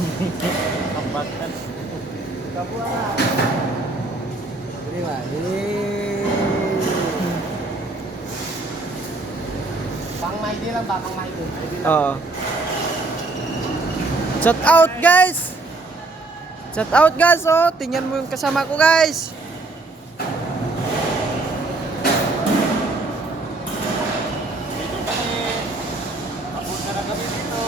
Kambatan. Kabuara. Terima. Pang Maidi lang ba? Pang Maidi. Oo. Shout out guys. Shout out guys, oh. Tingnan mo yung kasama ko guys. Dito kami. Papunta na kami dito.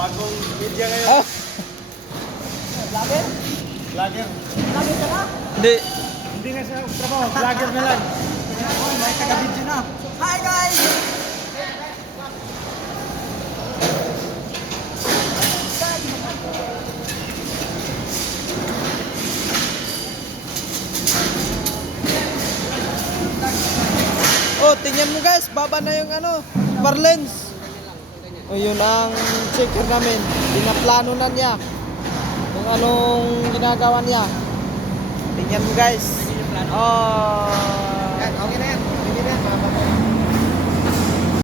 Bagong media ngayon. Oh, Vlogger? Vlogger. Vlogger ka na? hindi. Hindi na siya trabaho. Vlogger na lang. May taga-video na. Hi guys! Oh, tingnan mo guys, baba na yung ano, bar lens. O yun ang checker namin. Pinaplano na niya. Kung anong ginagawa niya. Tingnan mo guys. Oh.